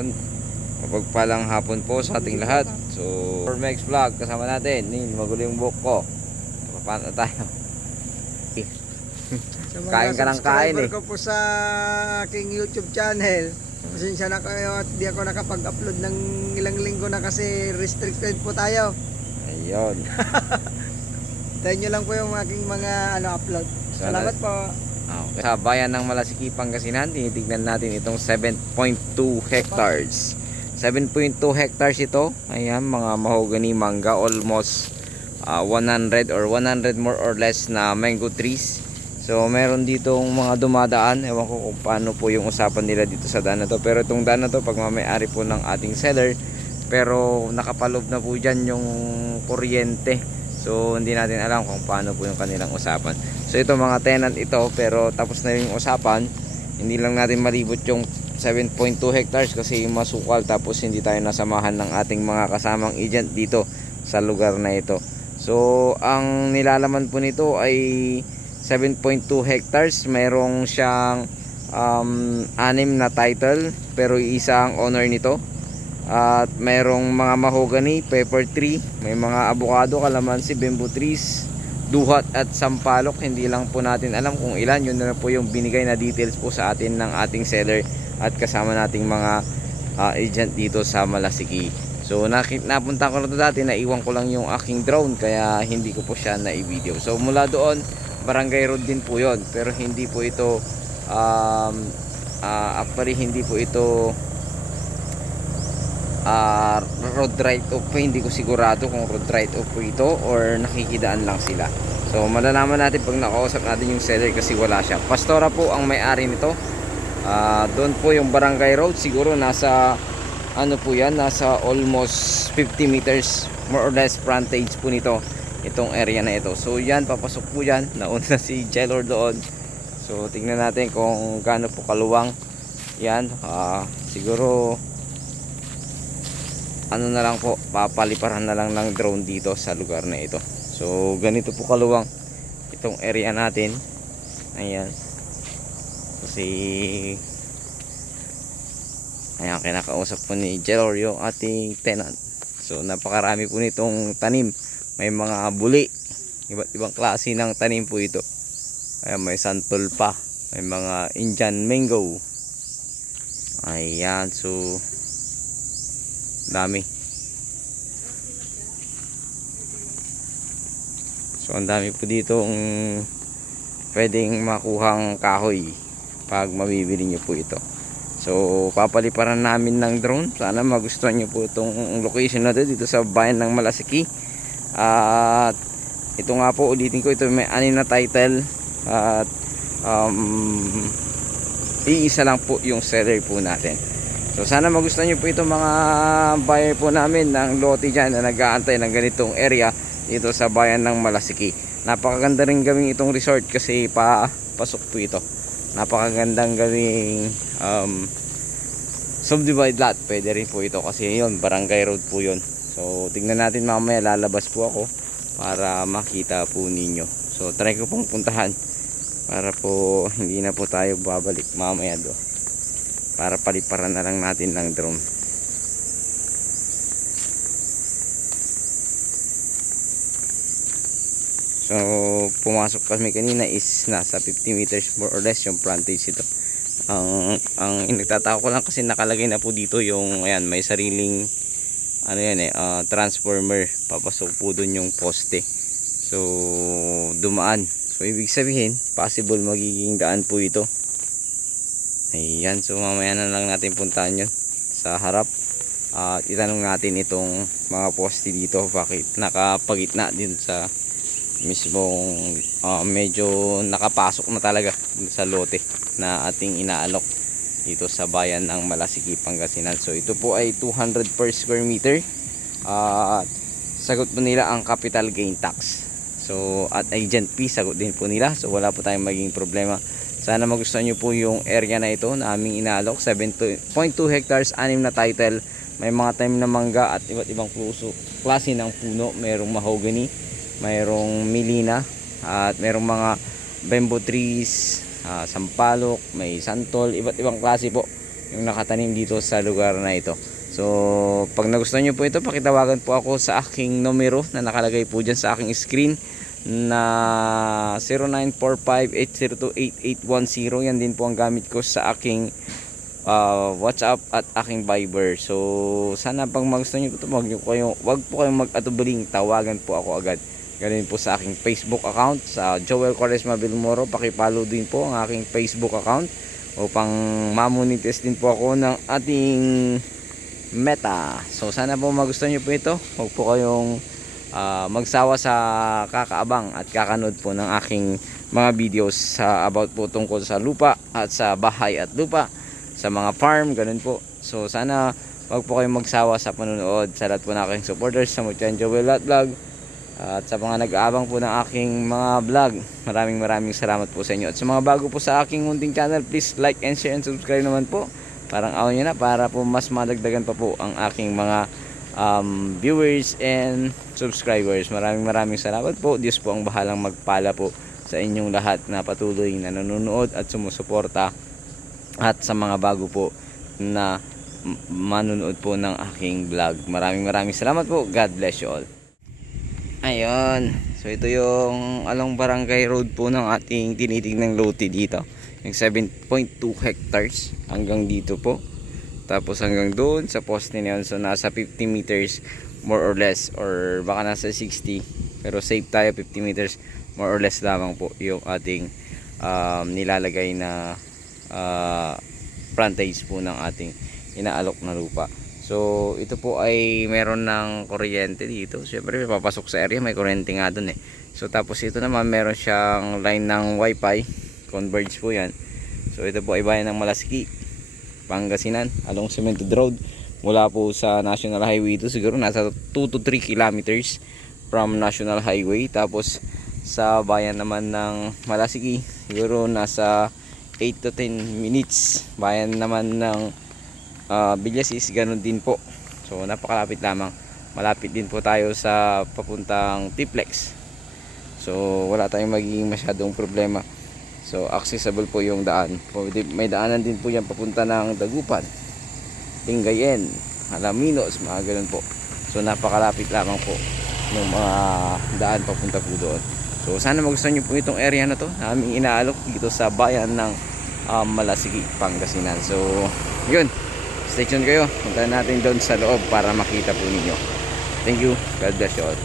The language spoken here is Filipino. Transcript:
Ayun, mapagpalang hapon po sa ating lahat. So, for Mex Vlog, kasama natin. Magulo yung buhok ko. Paano tayo? Sa mga Kain ka ng kain subscriber eh. ko po sa aking YouTube channel, pasensya na kayo at di ako nakapag-upload ng ilang linggo na kasi restricted po tayo. Ayun. Tayo nyo lang po yung aking mga upload. Salamat po. Okay. Sa bayan ng Malasiki, Pangasinan, tinitignan natin itong 7.2 hectares. 7.2 hectares ito. Ayan, mga mahogany mangga, almost 100 or 100 more or less na mango trees. So meron ditong mga dumadaan. Ewan ko kung paano po yung usapan nila dito sa daan na to. Pero itong daan na to, pag may-ari po ng ating seller, pero nakapalob na po dyan yung kuryente. So hindi natin alam kung paano po yung kanilang usapan. So ito mga tenant ito, pero tapos na yung usapan. Hindi lang natin malibot yung 7.2 hectares kasi masukal, tapos hindi tayo nasamahan ng ating mga kasamang agent dito sa lugar na ito. So ang nilalaman po nito ay 7.2 hectares. Mayroong siyang 6 na title, pero isa ang owner nito. At mayroong mga mahogany, pepper tree, may mga avocado, kalamansi, bamboo trees, duhat at sampalok. Hindi lang po natin alam kung ilan. Yun na po yung binigay na details po sa atin ng ating seller at kasama nating mga agent dito sa Malasiki. So napunta ko na ito dati, naiwan ko lang yung aking drone kaya hindi ko po siya na-video. So mula doon, barangay road din po yon, pero hindi po ito actually hindi po ito road right off po. Hindi ko sigurado kung road right off po ito or nakikidaan lang sila. So malalaman natin pag nakausap natin yung seller kasi wala siya. Pastora po ang may-ari nito. Doon po yung barangay road, siguro nasa ano po yan, nasa almost 50 meters more or less frontage po nito itong area na ito. So yan, papasok po yan. Nauna si Jelor doon. So tingnan natin kung gaano po kaluwang yan. Siguro ano na lang po, papaliparan na lang ng drone dito sa lugar na ito. So ganito po kaluwang itong area natin. Ayan. Kasi ayan, kinakausap po ni Jelor yung ating tenant. So napakarami po nitong tanim. May mga buli, iba't ibang klase ng tanim po ito. Ayan, may santol pa, may mga Indian mango. Ayan, so dami. So ang dami po dito pwedeng makuhang kahoy pag mabibili nyo po ito. So papaliparan namin ng drone. Sana magustuhan nyo po itong location na dito sa bayan ng Malasiki. At ito nga po, ulitin ko, ito may 6 na title. At iisa lang po yung seller po natin. So sana magustuhan nyo po ito mga buyer po namin ng lote dyan na nag-aantay ng ganitong area dito sa bayan ng Malasiki. Napakaganda rin gawing itong resort kasi pasok po ito. Napakagandang gawing subdivide lot. Pwede rin po ito kasi yun, barangay road po yun. So tingnan natin mamaya, lalabas po ako para makita po ninyo. So try ko pong puntahan para po hindi na po tayo babalik mamaya do, para paliparan na lang natin ng drone. So pumasok kami kanina is nasa 50 meters more or less yung frontage ito. Ang nagtataka ko lang kasi nakalagay na po dito yung ayan, may sariling ano yan transformer. Papasok po dun yung poste. So dumaan. So ibig sabihin possible magiging daan po ito. Ayan, so mamaya na lang natin puntahan yun sa harap. At itanong natin itong mga poste dito bakit nakapagitna din sa mismong medyo nakapasok na talaga sa lote na ating inaalok dito sa bayan ng Malasiki, Pangasinan. So ito po ay 200 per square meter. At sagot po nila ang capital gain tax. So at agent fee sagot din po nila. So wala po tayong maging problema. Sana magustuhan nyo po yung area na ito na aming inaalok. 7.2 hectares, 6 na title. May mga tanim na mangga at iba't ibang klase ng puno. Mayroong mahogany, mayroong milina, at mayroong mga bamboo trees, sampalok, may santol, iba't ibang klase po yung nakatanim dito sa lugar na ito. So pag nagustuhan nyo po ito, pakitawagan po ako sa aking numero na nakalagay po dyan sa aking screen na 0945-802-8810. Yan din po ang gamit ko sa aking WhatsApp at aking Viber. So sana pag magustuhan nyo po ito, wag po kayong mag-atubiling, tawagan po ako agad. Ganun po sa aking Facebook account sa Joel Quaresma Vilmoro. Pakipollow din po ang aking Facebook account upang mamonetize din po ako ng ating Meta. So sana po magustuhan nyo po ito. Huwag po kayong magsawa sa kakaabang at kakanood po ng aking mga videos sa about po tungkol sa lupa at sa bahay at lupa, sa mga farm, ganun po. So sana huwag po kayong magsawa sa panonood. Sa lahat po ng aking supporters sa Mutyan Joel at Vlog at sa mga nag-aabang po ng aking mga vlog, maraming salamat po sa inyo. At sa mga bago po sa aking munting channel, please like and share and subscribe naman po. Parang awan nyo na para po mas madagdagan pa po ang aking mga viewers and subscribers. Maraming salamat po. Diyos po ang bahalang magpala po sa inyong lahat na patuloy na nanonood at sumusuporta, at sa mga bago po na manonood po ng aking vlog. Maraming salamat po. God bless you all. Ayun, so ito yung along barangay road po ng ating tinitingnang lote dito, yung 7.2 hectares hanggang dito po, tapos hanggang doon sa poste na yun. So nasa 50 meters more or less, or baka nasa 60, pero safe tayo 50 meters more or less lamang po yung ating nilalagay na frontage po ng ating inaalok na lupa. So ito po ay meron ng kuryente dito. Siyempre papasok sa area, may kuryente nga dun eh. So tapos ito naman meron siyang line ng wifi, converge po yan. So ito po ay bayan ng Malasiki, Pangasinan, along Cemented Road. Mula po sa National Highway ito, siguro nasa 2 to 3 kilometers from National Highway. Tapos sa bayan naman ng Malasiki, siguro nasa 8 to 10 minutes. Bayan naman ng Villasis, ganun din po. So napakalapit lamang. Malapit din po tayo sa papuntang Tiplex. So wala tayong magiging masyadong problema. So accessible po yung daan. May daanan din po yan papunta ng Dagupan, Lingayen, Alaminos, mga ganun po. So napakalapit lamang po ng mga daan papunta po doon. So sana magustuhan nyo po itong area na to na aming inaalok dito sa bayan ng Malasiki, Pangasinan. So yun, stay tuned kayo. Punta natin doon sa loob para makita po ninyo. Thank you. God bless you all.